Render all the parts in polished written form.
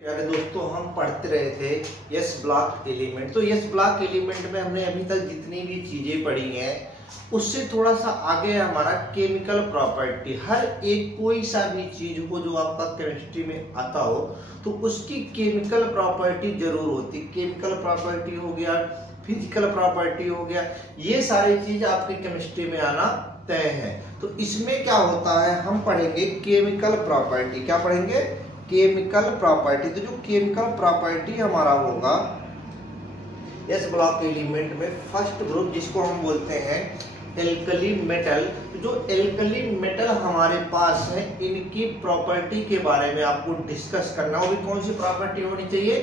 प्यारे दोस्तों, हम पढ़ते रहे थे यस ब्लॉक एलिमेंट। तो यस ब्लॉक एलिमेंट में हमने अभी तक जितनी भी चीजें पढ़ी हैं उससे थोड़ा सा आगे है हमारा केमिकल प्रॉपर्टी। हर एक कोई सा भी चीज हो जो आपका केमिस्ट्री में आता हो तो उसकी केमिकल प्रॉपर्टी जरूर होती। केमिकल प्रॉपर्टी हो गया, फिजिकल प्रॉपर्टी हो गया, ये सारी चीज आपके केमिस्ट्री में आना तय है। तो इसमें क्या होता है, हम पढ़ेंगे केमिकल प्रॉपर्टी। क्या पढ़ेंगे? Chemical property. तो जो केमिकल प्रॉपर्टी हमारा होगा इस ब्लॉक एलिमेंट में फर्स्ट ग्रुप जिसको हम बोलते हैं एल्कली मेटल। तो जो एल्कली मेटल हमारे पास है इनकी प्रॉपर्टी के बारे में आपको डिस्कस करना होगी। कौन सी प्रॉपर्टी होनी चाहिए?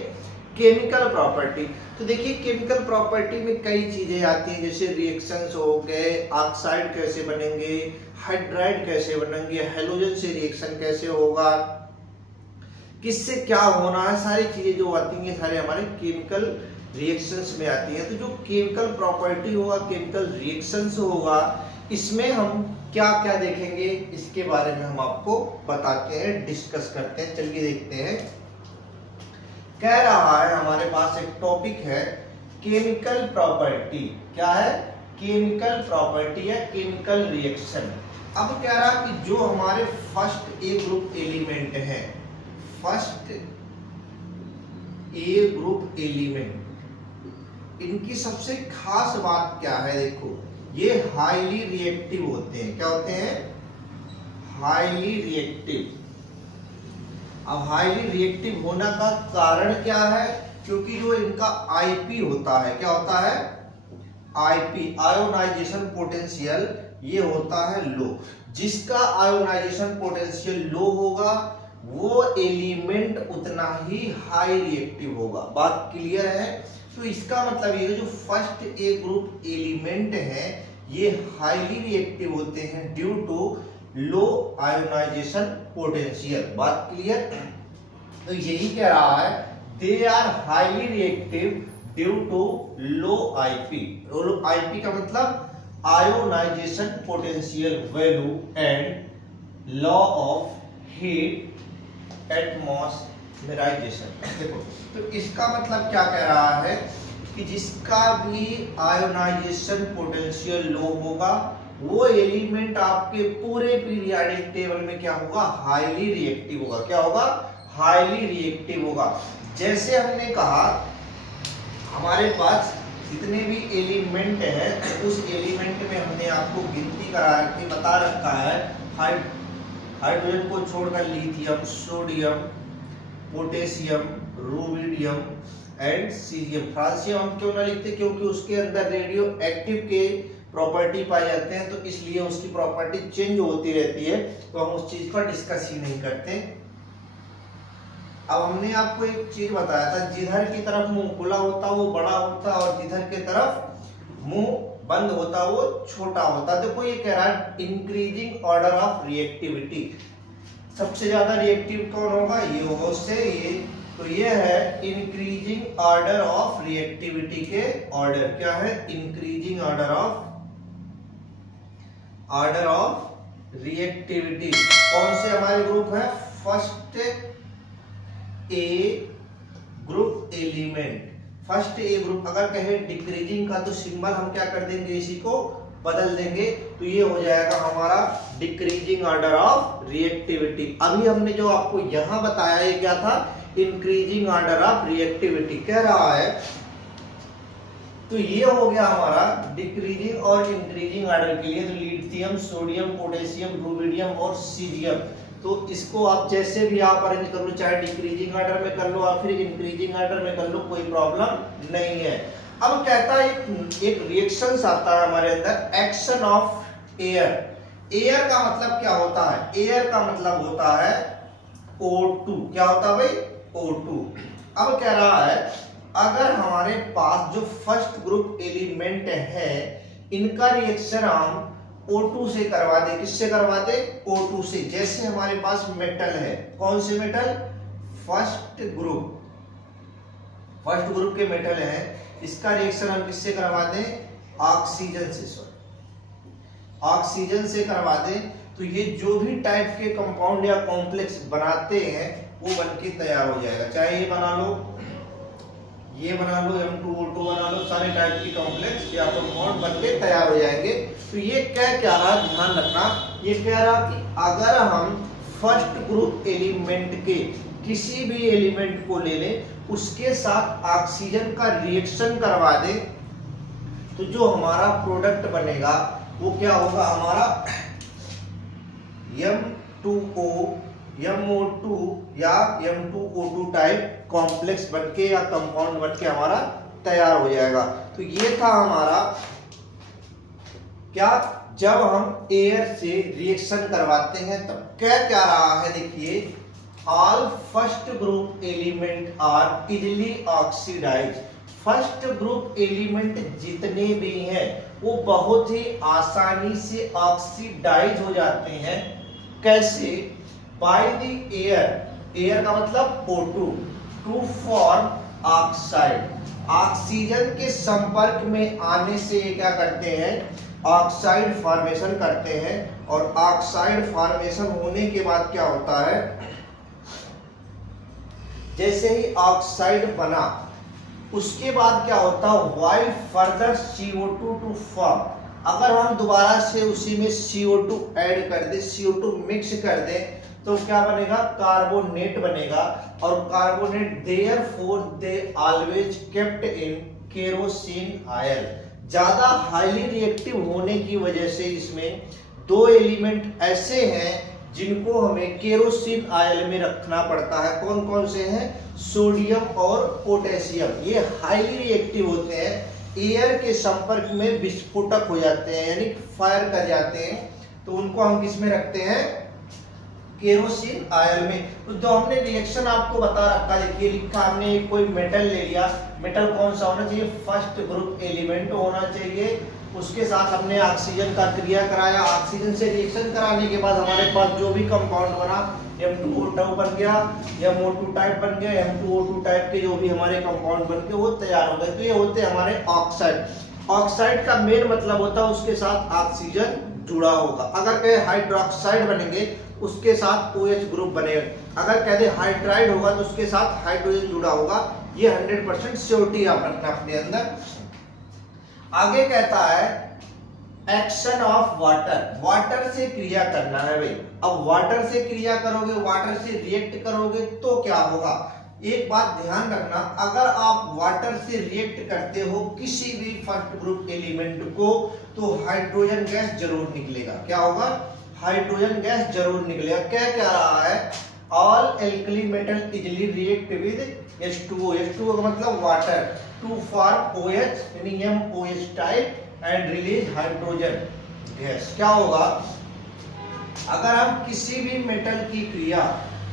Chemical property. तो देखिए केमिकल प्रॉपर्टी में कई चीजें आती हैं, जैसे रिएक्शंस हो गए, ऑक्साइड कैसे बनेंगे, हाइड्राइड कैसे बनेंगे, हैलोजन से रिएक्शन कैसे होगा, किससे क्या होना है, सारी चीजें जो आती हैं सारे हमारे केमिकल रिएक्शंस में आती हैं। तो जो केमिकल प्रॉपर्टी होगा, केमिकल रिएक्शंस होगा, इसमें हम क्या क्या देखेंगे इसके बारे में हम आपको बताते हैं, डिस्कस करते हैं। चलिए देखते हैं। कह रहा है हमारे पास एक टॉपिक है केमिकल प्रॉपर्टी। क्या है? केमिकल प्रॉपर्टी या केमिकल रिएक्शन। अब कह रहा है कि जो हमारे फर्स्ट ए ग्रुप एलिमेंट है, फर्स्ट ए ग्रुप एलिमेंट, इनकी सबसे खास बात क्या है? देखो, ये हाईली रिएक्टिव होते हैं। क्या होते हैं? Highly reactive. अब हाईली रिएक्टिव होने का कारण क्या है? क्योंकि जो इनका आईपी होता है, क्या होता है? आईपी, आयोनाइजेशन पोटेंशियल, ये होता है लो। जिसका आयोनाइजेशन पोटेंशियल लो होगा वो एलिमेंट उतना ही हाई रिएक्टिव होगा। बात क्लियर है? तो इसका मतलब ये जो फर्स्ट ए ग्रुप एलिमेंट है ये हाईली रिएक्टिव होते हैं due to low ionisation potential. बात क्लियर? तो यही कह रहा है they are highly reactive due to low IP. Low IP का मतलब ionisation potential value and law of heat atmospherisation. देखो, तो इसका मतलब क्या कह रहा है कि जिसका भी आयोनाइजेशन पोटेंशियल लो होगा वो एलिमेंट आपके पूरे पीरियोडिक टेबल में क्या होगा? हाईली रिएक्टिव होगा। क्या होगा? हाईली रिएक्टिव होगा। जैसे हमने कहा हमारे पास जितने भी एलिमेंट हैं उस एलिमेंट में हमने आपको गिनती करा रखी, बता रखा है हाइड्रोजन को छोड़कर lithium, sodium, potassium, rubidium and caesium. Francium हम क्यों ना लिखते? क्योंकि उसके अंदर रेडियो एक्टिव के प्रॉपर्टी पाए जाते हैं, तो इसलिए उसकी प्रॉपर्टी चेंज होती रहती है, तो हम उस चीज पर डिस्कस ही नहीं करते। अब हमने आपको एक चीज बताया था, जिधर की तरफ मुंह खुला होता वो बड़ा होता और जिधर की तरफ मुंह बंद होता वो छोटा होता। देखो ये कह रहा है इंक्रीजिंग ऑर्डर ऑफ रिएक्टिविटी। सबसे ज्यादा रिएक्टिव कौन होगा? ये होगा उससे ये। तो ये है इंक्रीजिंग ऑर्डर ऑफ रिएक्टिविटी के ऑर्डर। क्या है? Increasing order of reactivity. कौन से हमारे ग्रुप है? First A group element. First A group अगर कहे डिक्रीजिंग का तो सिंबल हम क्या कर देंगे? इसी को बदल देंगे, तो ये हो जाएगा हमारा डिक्रीजिंग ऑर्डर ऑफ रिएक्टिविटी। अभी हमने जो आपको यहां बताया ये क्या था? इंक्रीजिंग ऑर्डर ऑफ रिएक्टिविटी कह रहा है। तो ये हो गया हमारा डिक्रीजिंग और इंक्रीजिंग ऑर्डर के लिए। तो लिथियम, सोडियम, पोटेशियम, रूबिडियम और सीजियम, तो इसको आप जैसे भी आप अरेंज कर लो, चाहे डिक्रीजिंग ऑर्डर में कर लो या फिर इंक्रीजिंग ऑर्डर में कर लो, कोई प्रॉब्लम नहीं है। अब कहता है एक रिएक्शंस आता है हमारे अंदर, एक्शन ऑफ एयर। एयर का मतलब क्या होता है? एयर का मतलब होता है O2। क्या होता है भाई? O2। अब कह रहा है अगर हमारे पास जो फर्स्ट ग्रुप एलिमेंट है इनका रिएक्शन हम O2 से करवा दे। किससे करवा दे? O2 से। जैसे हमारे पास मेटल है, कौन से मेटल? फर्स्ट ग्रुप के मेटल है, इसका रिएक्शन हम किससे करवा दें? ऑक्सीजन से। ऑक्सीजन से करवा दें। तो ये जो भी टाइप के कंपाउंड या कॉम्प्लेक्स बनाते हैं वो बनके तैयार हो जाएगा। चाहे ये बना लो, ये बना लो, M2O2 बना लो, सारे टाइप की कॉम्प्लेक्स या कंपाउंड बनके तैयार हो जाएंगे। तो ये क्या रहा, ध्यान रखना, ये कह रहा कि अगर हम फर्स्ट ग्रुप एलिमेंट के किसी भी एलिमेंट को ले लें, उसके साथ ऑक्सीजन का रिएक्शन करवा दें, तो जो हमारा प्रोडक्ट बनेगा वो क्या होगा, हमारा M2O MO2 या M2O2 टाइप कॉम्प्लेक्स बनके या कंपाउंड बनके हमारा तैयार हो जाएगा। तो ये था हमारा क्या, जब हम एयर से रिएक्शन करवाते हैं तब क्या रहा है, देखिए, all first group element are easily oxidise. First group element जितने भी हैं वो बहुत ही आसानी से ऑक्सीडाइज हो जाते हैं। कैसे, बाय द एयर का मतलब O2 to form oxide. Oxygen के संपर्क में आने से ये क्या करते हैं, ऑक्साइड फॉर्मेशन करते हैं। और ऑक्साइड फॉर्मेशन होने के बाद क्या होता है, जैसे ही ऑक्साइड बना उसके बाद क्या होता है, while further CO2 to form. अगर हम दोबारा से उसी में CO2 ऐड कर दे, CO2 मिक्स कर दे, तो क्या बनेगा, कार्बोनेट बनेगा। और carbonate therefore they always kept in kerosene oil. ज्यादा हाईली रिएक्टिव होने की वजह से इसमें दो एलिमेंट ऐसे हैं जिनको हमें केरोसिन आयल में रखना पड़ता है। कौन कौन से हैं, सोडियम और पोटेशियम। ये हाईली रिएक्टिव होते हैं, एयर के संपर्क में विस्फोटक हो जाते हैं, यानी फायर कर जाते हैं। तो उनको हम किस में रखते हैं, केरोसिन आयल में। तो जो हमने रिएक्शन आपको बता रखा, देखिए लिखा हमने, कोई मेटल ले लिया, मेटल कौन सा होना चाहिए, फर्स्ट ग्रुप एलिमेंट होना चाहिए। उसके साथ हमने ऑक्सीजन का क्रिया कराया, ऑक्सीजन से रिएक्शन कराने के बाद हमारे पास जो भी कंपाउंड बना, M2O2 बन गया, MO2 टाइप बन गया, M2O2 टाइप के जो भी हमारे कंपाउंड बन के वो तैयार हो गए। तो ये होते हैं हमारे ऑक्साइड। ऑक्साइड का मेन मतलब होता है उसके साथ ऑक्सीजन जुड़ा होगा। अगर कहे हाइड्रोक्साइड बनेंगे उसके साथ OH ग्रुप बनेगा। अगर कहते हाइड्राइड होगा तो उसके साथ हाइड्रोजन जुड़ा होगा। ये 100% श्योरिटी आप रखना अपने अंदर। आगे कहता है एक्शन ऑफ वाटर, वाटर से क्रिया करना है भाई। अब वाटर से क्रिया करोगे, वाटर से रिएक्ट करोगे तो क्या होगा, एक बात ध्यान रखना, अगर आप वाटर से रिएक्ट करते हो किसी भी फर्स्ट ग्रुप एलिमेंट को, तो हाइड्रोजन गैस जरूर निकलेगा। क्या होगा, हाइड्रोजन गैस जरूर निकलेगा। क्या रहा है, all alkali metal easily react with H2O। H2O का मतलब वाटर, टू फॉर्म OH यानी MOH type and release hydrogen gas. क्या होगा, अगर हम किसी भी मेटल की क्रिया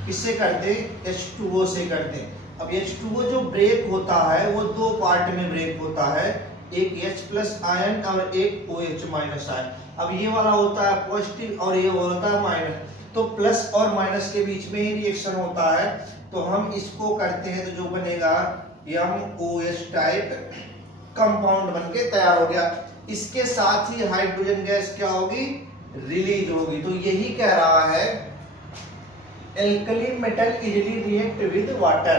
किससे करते, H2O से करते। अब H2O जो ब्रेक होता है वो दो पार्ट में ब्रेक होता है, एक H+ आयन और एक OH- आयन। अब ये वाला होता है पॉजिटिव और ये होता है माइनस, तो प्लस और माइनस के बीच में ही रिएक्शन होता है। तो हम इसको करते हैं तो जो बनेगा MOH टाइप कंपाउंड बनके तैयार हो गया। इसके साथ ही हाइड्रोजन गैस क्या होगी, रिलीज होगी। तो यही कह रहा है alkali metal easily react with water.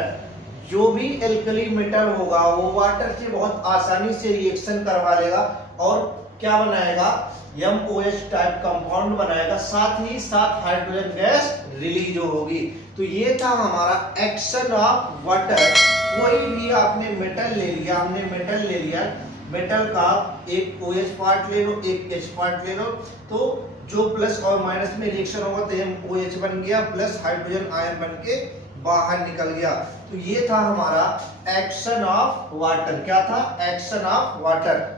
जो भी एल्कली मेटल होगा वो वाटर से बहुत आसानी से रिएक्शन करवा लेगा और क्या बनाएगा, MOH टाइप कंपाउंड बनाएगा, साथ ही साथ हाइड्रोजन गैस रिलीज होगी। तो ये था हमारा एक्शन ऑफ वाटर। कोई भी आपने मेटल ले लिया, हमने मेटल ले लिया, मेटल का एक OH पार्ट ले लो, एक H पार्ट ले लो, तो जो प्लस और माइनस में रिएक्शन होगा तो MOH बन गया, प्लस हाइड्रोजन आयन बन के बाहर निकल गया। तो ये था हमारा एक्शन ऑफ वाटर। क्या था, एक्शन ऑफ वाटर।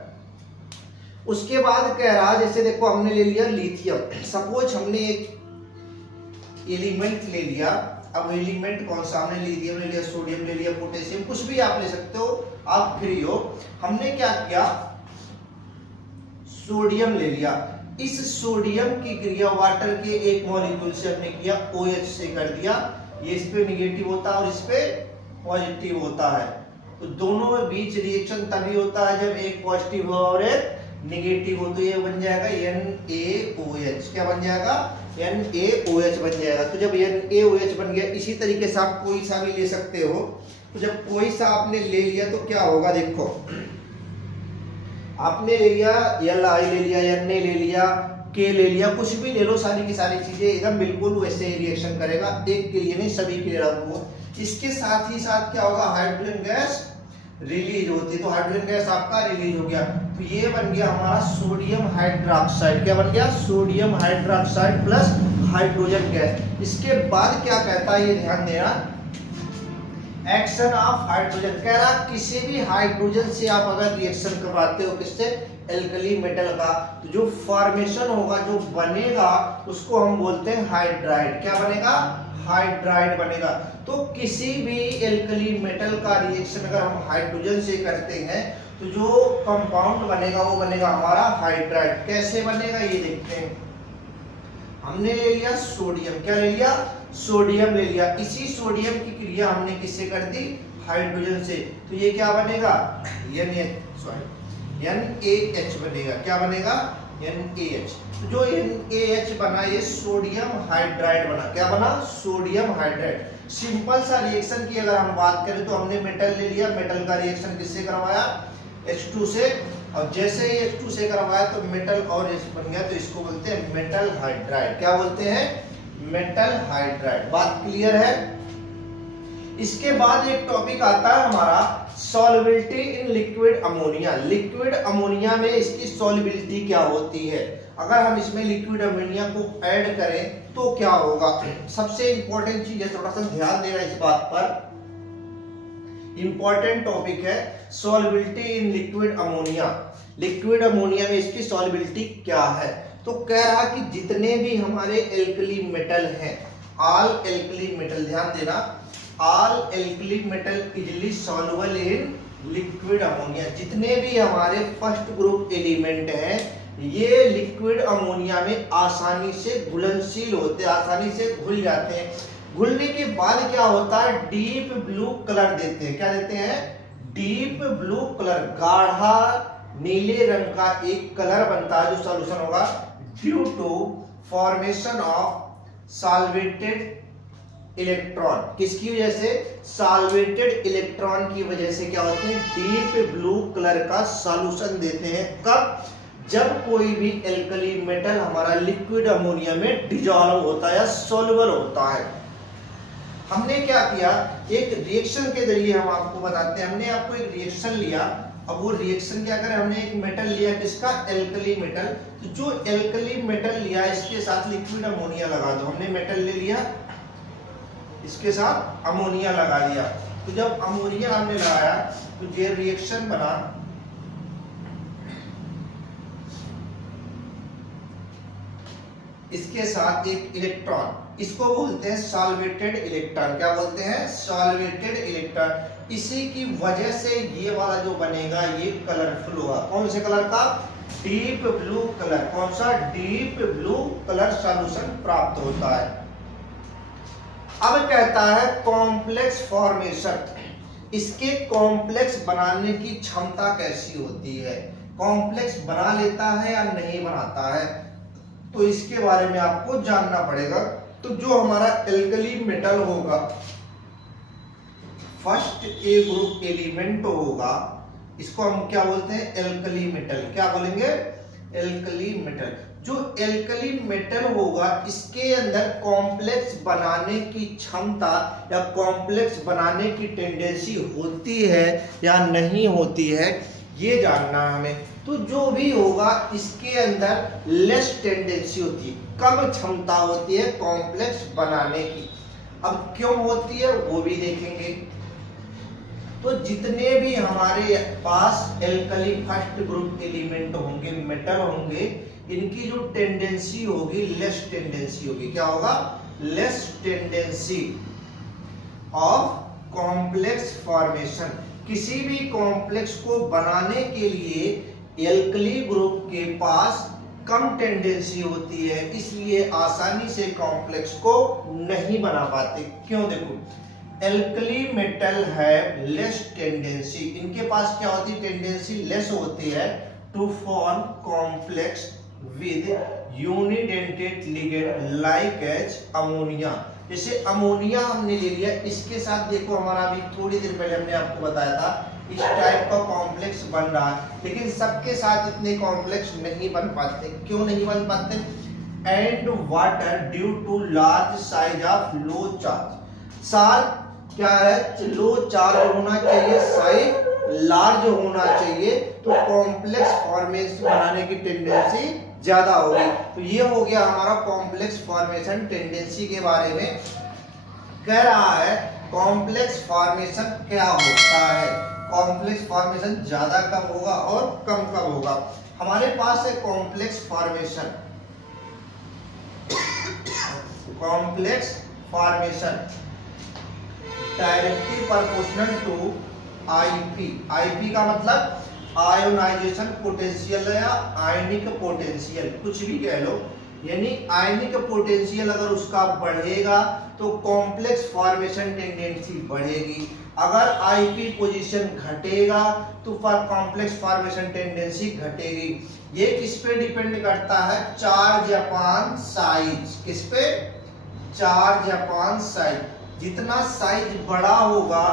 उसके बाद कह रहा, जैसे देखो हमने ले लिया लिथियम, सपोज हमने एक एलिमेंट ले लिया। अब एलिमेंट कौन सा हमने लिथियम ले लिया, सोडियम ले लिया, पोटेशियम, कुछ भी आप ले सकते हो, आप फ्री हो। हमने क्या किया, सोडियम ले लिया। इस सोडियम की क्रिया वाटर के एक मॉलिक्यूल से हमने किया, OH से कर दिया। ये इस पे निगेटिव होता है और इस पे पॉजिटिव होता है। तो दोनों में बीच रिएक्शन तभी होता है जब एक पॉजिटिव हो और एक निगेटिव हो तो ये बन जाएगा NaOH। क्या बन जाएगा? NaOH बन जाएगा। तो जब NaOH बन गया, इसी तरीके से आप कोई सा भी ले सकते हो। तो जब कोई सा आपने ले लिया तो क्या होगा, देखो आपने ले लिया Li ले लिया, Na ले लिया, K ले लिया, कुछ भी ले लो, सारी की सारी चीजें एकदम बिल्कुल वैसे ही रिएक्शन करेगा, एक के लिए नहीं सभी के लिए लागू। इसके साथ ही साथ क्या होगा, हाइड्रोजन गैस रिलीज होती है। तो हाइड्रोजन गैस आपका रिलीज हो गया, तो ये बन गया हमारा सोडियम हाइड्रोक्साइड। क्या बन गया? Sodium hydroxide plus hydrogen gas. इसके बाद क्या कहता है, ये ध्यान देना, एक्शन ऑफ हाइड्रोजन। कह रहा किसी भी हाइड्रोजन से आप अगर रिएक्शन करवाते हो, किससे? एल्कली मेटल का, तो जो फॉर्मेशन होगा, जो बनेगा, उसको हम बोलते हैं हाइड्राइड। क्या बनेगा? हाइड्राइड बनेगा। तो किसी भी एल्कली मेटल का रिएक्शन अगर हम हाइड्रोजन से करते हैं तो जो कंपाउंड बनेगा वो बनेगा हमारा हाइड्राइड। कैसे बनेगा ये देखते हैं। हमने ले लिया सोडियम, क्या ले लिया? सोडियम ले लिया। इसी सोडियम की क्रिया हमने किससे कर दी? हाइड्रोजन से। तो ये क्या बनेगा? NaH बनेगा। क्या बनेगा? NaH। तो जो NaH बना ये सोडियम हाइड्राइड बना। क्या बना? Sodium hydride. सिंपल सा रिएक्शन की अगर हम बात करें तो हमने मेटल ले लिया, मेटल का रिएक्शन किससे करवाया? H2 से। और जैसे ही H2 से करवाया तो मेटल और H बन गया, तो इसको बोलते हैं मेटल हाइड्राइड। क्या बोलते हैं? Metal hydride. बात क्लियर है? इसके बाद एक टॉपिक आता है हमारा solubility in liquid ammonia. Liquid ammonia में इसकी सॉल्युबिलिटी क्या होती है? अगर हम इसमें लिक्विड अमोनिया को ऐड करें तो क्या होगा? सबसे इंपॉर्टेंट चीज है, थोड़ा सा ध्यान देना इस बात पर। इंपॉर्टेंट टॉपिक है solubility in liquid ammonia. Liquid ammonia में इसकी सॉल्युबिलिटी क्या है? तो कह रहा कि जितने भी हमारे एल्कली मेटल हैं, ऑल एल्कली मेटल, ध्यान देना, all alkali metal easily soluble in liquid ammonia. जितने भी हमारे फर्स्ट ग्रुप एलिमेंट हैं ये लिक्विड अमोनिया में आसानी से घुलनशील होते हैं, आसानी से घुल जाते हैं। घुलने के बाद क्या होता है? डीप ब्लू कलर देते हैं। क्या देते हैं? डीप ब्लू कलर, गाढ़ा नीले रंग का एक कलर बनता है जो सॉल्यूशन होगा due to formation of solvated electron. किसकी वजह से? सॉल्वेटेड इलेक्ट्रॉन की वजह से क्या होते हैं? डीप ब्लू कलर का सॉल्यूशन देते हैं। कब? जब कोई भी एल्कली मेटल हमारा लिक्विड अमोनिया में डिसॉल्व होता है या सॉल्युबल होता है। हमने क्या किया, एक रिएक्शन के जरिए हम आपको बताते हैं। हमने आपको एक रिएक्शन लिया, अब वो रिएक्शन क्या करें, हमने एक मेटल लिया, किसका? Alkali metal. तो जो एल्कली मेटल लिया इसके साथ लिक्विड अमोनिया लगा दो। हमने मेटल ले लिया, इसके साथ अमोनिया लगा दिया। तो जब अमोनिया हमने लगाया तो ये रिएक्शन बना, इसके साथ एक इलेक्ट्रॉन, इसको बोलते हैं सॉल्वेटेड इलेक्ट्रॉन। क्या बोलते हैं? Solvated electron. इसी की वजह से ये वाला जो बनेगा ये कलरफुल होगा। कौन से कलर का? Deep blue colour. कौन सा? डीप ब्लू कलर सॉल्यूशन प्राप्त होता है। अब कहता है कॉम्प्लेक्स फॉर्मेशन। इसके कॉम्प्लेक्स बनाने की क्षमता कैसी होती है? कॉम्प्लेक्स बना लेता है या नहीं बनाता है? तो इसके बारे में आपको जानना पड़ेगा। तो जो हमारा एल्कली मेटल होगा, फर्स्ट ए ग्रुप एलिमेंट होगा, इसको हम क्या बोलते हैं? Alkali metal. क्या बोलेंगे? Alkali metal. जो एल्कली मेटल होगा इसके अंदर कॉम्प्लेक्स बनाने की क्षमता या कॉम्प्लेक्स बनाने की टेंडेंसी होती है या नहीं होती है, ये जानना है हमें। तो जो भी होगा इसके अंदर लेस टेंडेंसी होती है, कम क्षमता होती है कॉम्प्लेक्स बनाने की। अब क्यों होती है वो भी देखेंगे। तो जितने भी हमारे पास एल्कली फर्स्ट ग्रुप एलिमेंट होंगे, मेटल होंगे, इनकी जो टेंडेंसी होगी लेस टेंडेंसी होगी। क्या होगा? Less tendency of complex formation. किसी भी कॉम्प्लेक्स को बनाने के लिए एल्कली ग्रुप के पास कम टेंडेंसी होती है, इसलिए आसानी से कॉम्प्लेक्स को नहीं बना पाते। क्यों? देखो, एल्कली मेटल है लेस टेंडेंसी, इनके पास क्या होती है? टेंडेंसी लेस होती है to form complex with unidentate ligand like as ammonia. जैसे अमोनिया हमने ले लिया, इसके साथ देखो हमारा अभी थोड़ी देर पहले हमने आपको बताया था इस टाइप का कॉम्प्लेक्स बन रहा है, लेकिन सबके साथ इतने कॉम्प्लेक्स नहीं बन पाते। क्यों नहीं बन पाते? And water due to large size of low charge. सार क्या है? लो चार्ज होना चाहिए, साइज लार्ज होना चाहिए, तो कॉम्प्लेक्स फॉर्मेशन बनाने की टेंडेंसी ज्यादा होगी। तो ये हो गया हमारा कॉम्प्लेक्स फॉर्मेशन टेंडेंसी के बारे में कह रहा है। कॉम्प्लेक्स फॉर्मेशन क्या होता है? कॉम्प्लेक्स फॉर्मेशन ज्यादा कब होगा और कम कब होगा? हमारे पास है complex formation. Complex formation directly proportional to IP. IP का मतलब आयोनाइजेशन पोटेंशियल या आयनिक पोटेंशियल, कुछ भी कह लो। यानी आयनिक पोटेंशियल अगर उसका बढ़ेगा तो कॉम्प्लेक्स फॉर्मेशन टेंडेंसी बढ़ेगी। अगर आईपी पोजीशन घटेगा तो कॉम्प्लेक्स फॉर्मेशन टेंडेंसी घटेगी। ये किस पे डिपेंड करता है? Charge upon size. किस पे? Charge upon size. जितना साइज बड़ा होगा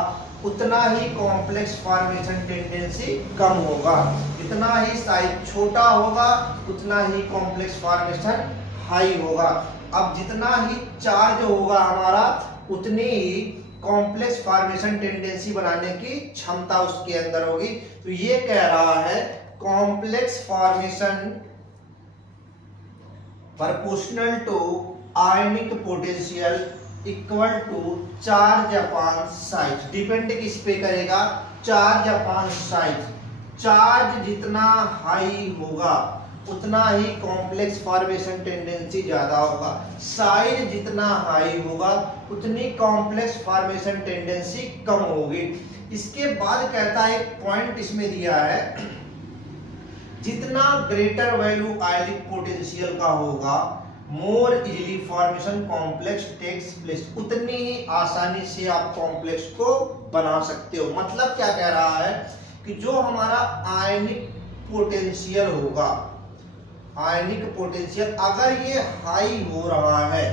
उतना ही कॉम्प्लेक्स फॉर्मेशन टेंडेंसी कम होगा, जितना ही साइज छोटा होगा उतना ही कॉम्प्लेक्स फॉर्मेशन हाई होगा। अब जितना ही चार्ज होगा हमारा उतनी ही कॉम्प्लेक्स फॉर्मेशन टेंडेंसी बनाने की क्षमता उसके अंदर होगी। तो ये कह रहा है complex formation proportional to ionic potential equal to charge upon size. Depend किस पे करेगा? Charge upon size. चार्ज जितना हाई होगा उतना ही कॉम्प्लेक्स फॉर्मेशन टेंडेंसी ज्यादा होगा, साइज जितना हाई होगा उतनी कॉम्प्लेक्स फॉर्मेशन टेंडेंसी कम होगी। इसके बाद कहता है, एक पॉइंट इसमें दिया है, जितना ग्रेटर वैल्यू आयनिक पोटेंशियल का होगा more easily formation complex takes place. उतनी ही आसानी से आप कॉम्प्लेक्स को बना सकते हो। मतलब क्या कह रहा है कि जो हमारा आयनिक पोटेंशियल होगा, आयनिक पोटेंशियल अगर ये हाई हो रहा है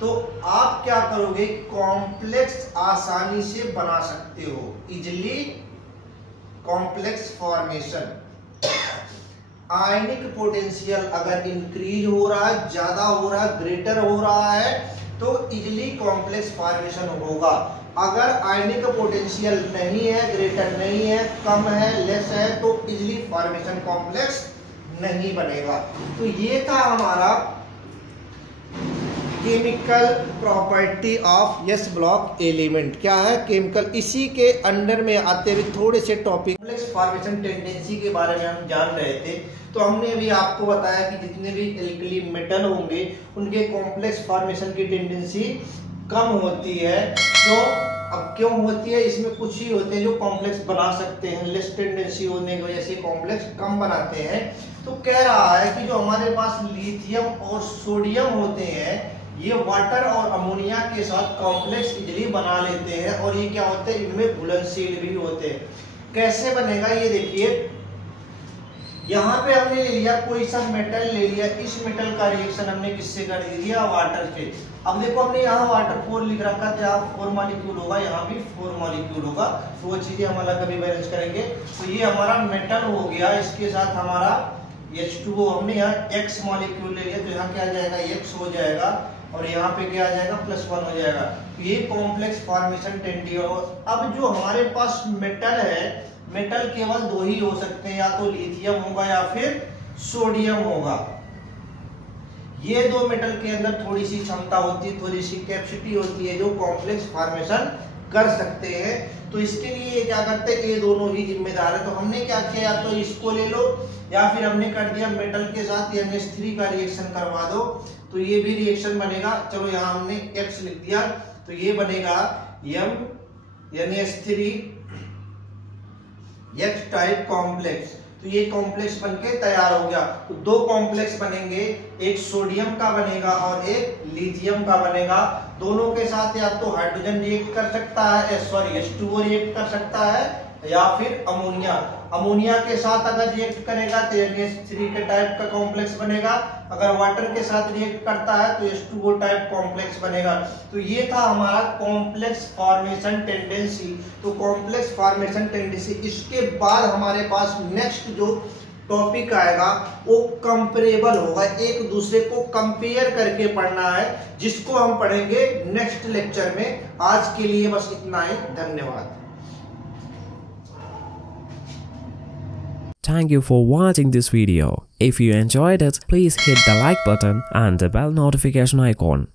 तो आप क्या करोगे? कॉम्प्लेक्स आसानी से बना सकते हो, इजिली कॉम्प्लेक्स फॉर्मेशन। आयनिक पोटेंशियल अगर इंक्रीज हो रहा है, ज्यादा हो रहा है, ग्रेटर हो रहा है तो इजिली कॉम्प्लेक्स फॉर्मेशन होगा। अगर आयनिक पोटेंशियल नहीं है, ग्रेटर नहीं है, कम है, लेस है, तो इजिली फॉर्मेशन कॉम्प्लेक्स नहीं बनेगा। तो ये था हमारा chemical property of S block element. क्या है? केमिकल। इसी के अंडर में आते हुए थोड़े से टॉपिक कॉम्प्लेक्स फॉर्मेशन टेंडेंसी के बारे में हम जान रहे थे। तो हमने भी आपको बताया कि जितने भी एल्कली मेटल होंगे उनके कॉम्प्लेक्स फॉर्मेशन की टेंडेंसी कम होती है। क्यों? अब क्यों होती है? इसमें कुछ ही होते हैं जो कॉम्प्लेक्स बना सकते हैं, लेस टेंडेंसी होने की वजह से कॉम्प्लेक्स कम बनाते हैं। तो कह रहा है कि जो हमारे पास लिथियम और सोडियम होते हैं ये वाटर और अमोनिया के साथ कॉम्प्लेक्स इजिली बना लेते हैं, और ये क्या होते हैं? इनमें घुलनशील भी होते हैं। कैसे बनेगा ये देखिए। यहाँ पे हमने ले लिया कोई सा मेटल ले लिया, इस मेटल का रिएक्शन हमने किससे कर दिया? वाटर से। अब देखो हमने यहाँ वाटर 4 लिख रखा था, यहाँ 4 मॉलिक्यूल होगा, यहाँ भी 4 मॉलिक्यूल होगा। तो वो चीजें हम अलग कभी बैलेंस करेंगे। तो ये हमारा मेटल हो गया, इसके साथ हमारा H2O, हमने यहाँ X मॉलिक्यूल ले लिया तो यहाँ क्या आ जाएगा? X हो जाएगा, और यहाँ पे क्या आ जाएगा? +1 हो जाएगा। तो ये कॉम्प्लेक्स फॉर्मेशन टेंडी हो। अब जो हमारे पास मेटल है, मेटल केवल दो ही हो सकते हैं, या तो लिथियम होगा या फिर सोडियम होगा। ये दो मेटल के अंदर थोड़ी सी क्षमता होती है, थोड़ी सी कैपेसिटी होती है जो कॉम्प्लेक्स फॉर्मेशन कर सकते हैं। तो इसके लिए ये क्या करते हैं? ये दोनों ही जिम्मेदार है। तो हमने क्या किया? या तो इसको ले लो या फिर हमने कर दिया मेटल के साथ NH3 का रिएक्शन करवा दो, तो ये भी रिएक्शन बनेगा। चलो यहाँ हमने X लिख दिया तो ये बनेगा NH3 X टाइप कॉम्प्लेक्स। तो ये कॉम्प्लेक्स बनके तैयार हो गया। तो दो कॉम्प्लेक्स बनेंगे, एक सोडियम का बनेगा और एक लिथियम का बनेगा। दोनों के साथ या तो हाइड्रोजन रिएक्ट कर सकता है, H2O रिएक्ट कर सकता है, या फिर अमोनिया। अमोनिया के साथ अगर रिएक्ट करेगा तो NH3 के टाइप का कॉम्प्लेक्स बनेगा, अगर वाटर के साथ रिएक्ट करता है तो H2O टाइप कॉम्प्लेक्स बनेगा। तो ये था हमारा कॉम्प्लेक्स फॉर्मेशन टेंडेंसी। तो कॉम्प्लेक्स फॉर्मेशन टेंडेंसी, इसके बाद हमारे पास नेक्स्ट जो टॉपिक आएगा वो कंपेरेबल होगा, एक दूसरे को कंपेयर करके पढ़ना है, जिसको हम पढ़ेंगे नेक्स्ट लेक्चर में। आज के लिए बस इतना ही, धन्यवाद। Thank you for watching this video. If you enjoyed it, please hit the like button and the bell notification icon.